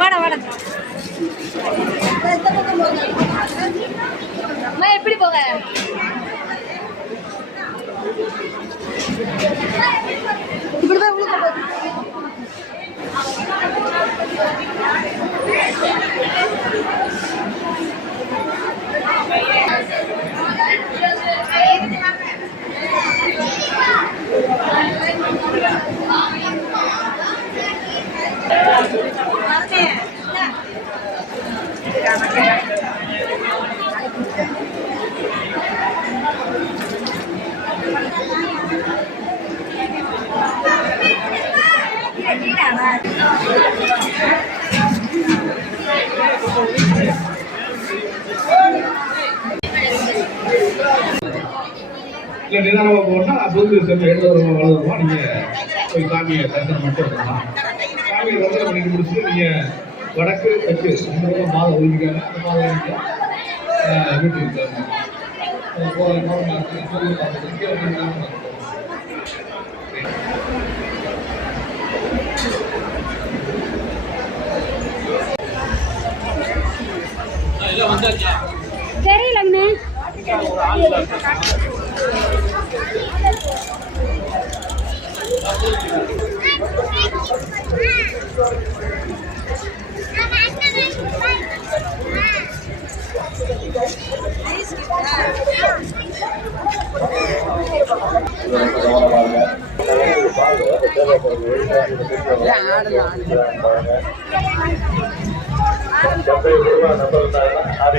வாடா வாடா எப்படி போக இப்படிதான் இல்லை நிதானமாக போகணும்னா புது சென்று எடுத்து வருமா நீங்கள் போய் சாமியை தரிசனம் மட்டும் எடுக்கலாம். சாமியை தரிசனம் பண்ணிட்டு முடிச்சுட்டு நீங்கள் வடக்கு தெற்கு இந்த மாதம் ஒதுக்கிக்காங்க. அந்த மாதம் வீட்டுக்கு தெரியலங்கண்ணே.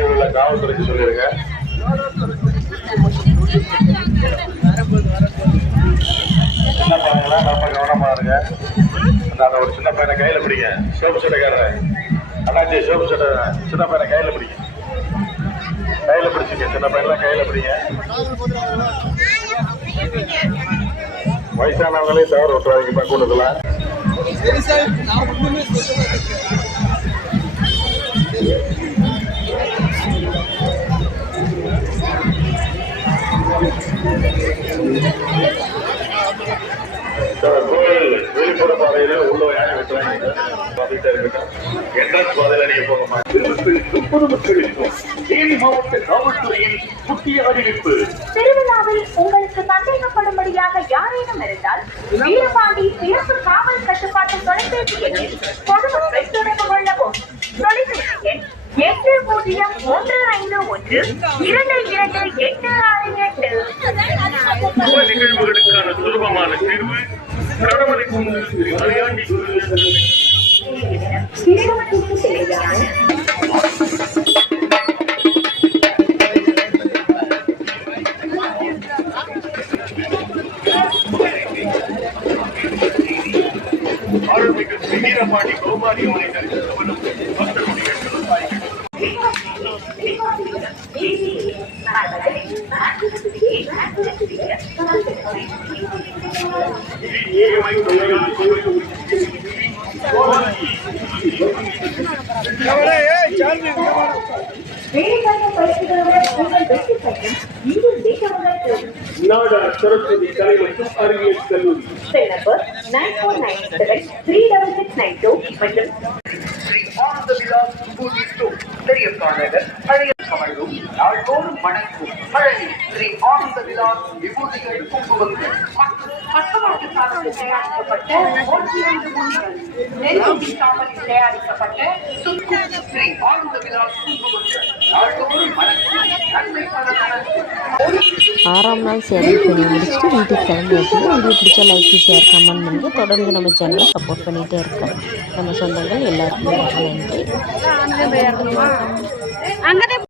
உள்ள காவல்துறைக்கு சொல்லிருங்க. சின்ன பையங்களா நம்ம கவனமா இருங்க. அந்த ஒரு சின்ன பையனை கையில பிடிங்க. சோப்பு சட்டைக்காரர் அண்ணாச்சி, சோப்பு சட்டை சின்ன பையனை கையில பிடிங்க. கையில பிடிச்சிங்க. சின்ன பையன்லாம் கையில பிடிங்க. வயசானவங்களையும் தவறு விட்டுறாதீங்க கூட்டத்துல. கோயில் வெளிப்புற பாதையில உள்ள என்ட்ரன்ஸ் பாதையில நீங்க போகமா. தேனி மாவட்ட காவல்துறையின் முக்கிய அறிவிப்பு. திருவிழாவில் உங்களுக்கு சந்தேகப்படும்படியாக யாரேனும் இருந்தால் வீரபாண்டி சிறப்பு காவல் கட்டுப்பாட்டு தொலைபேசி எண்ணில் பொதுமக்கள் தொடர்பு கொள்ளவும். தொலைபேசி எண் 8031122868. நிகழ்வுகளுக்கான சுலபமான தீர்வு வீரபாண்டி கோமாரி நாடார் சரஸ்வதி கலை மற்றும் அறிவியல் கல்லூரி. செல் நம்பர் 9497366992 மற்றும் ஸ்ரீ ஆனந்த விலாஸ் பெரியக்காரர்கள் பழைய கமழும் நாள்தோறும் மணக்கும் பழனி ஸ்ரீ ஆனந்த விலாஸ் விபூதிகள் குங்குமங்கள் பக்கவாட்டு சாதத்தில் தயாரிக்கப்பட்ட 102 முனிகள் நெருங்கி சாமலில் தயாரிக்கப்பட்ட ஸ்ரீ ஆனந்த விலாஸ் குங்குமங்கள் நாள்தோறும் மணக்கும் நன்மை பல நடக்கும். 6ஆம் நாள் சேவை பண்ணி முடிச்சுட்டு வீட்டுக்கு கிளம்பியாச்சு. வீடியோ பிடிச்சா லைக், ஷேர், கமெண்ட் பண்ணுங்கள். தொடர்ந்து நம்ம சேனலை சப்போர்ட் பண்ணிகிட்டே இருக்கோம். நம்ம சொந்தங்கள் எல்லாருக்குமே நன்றி.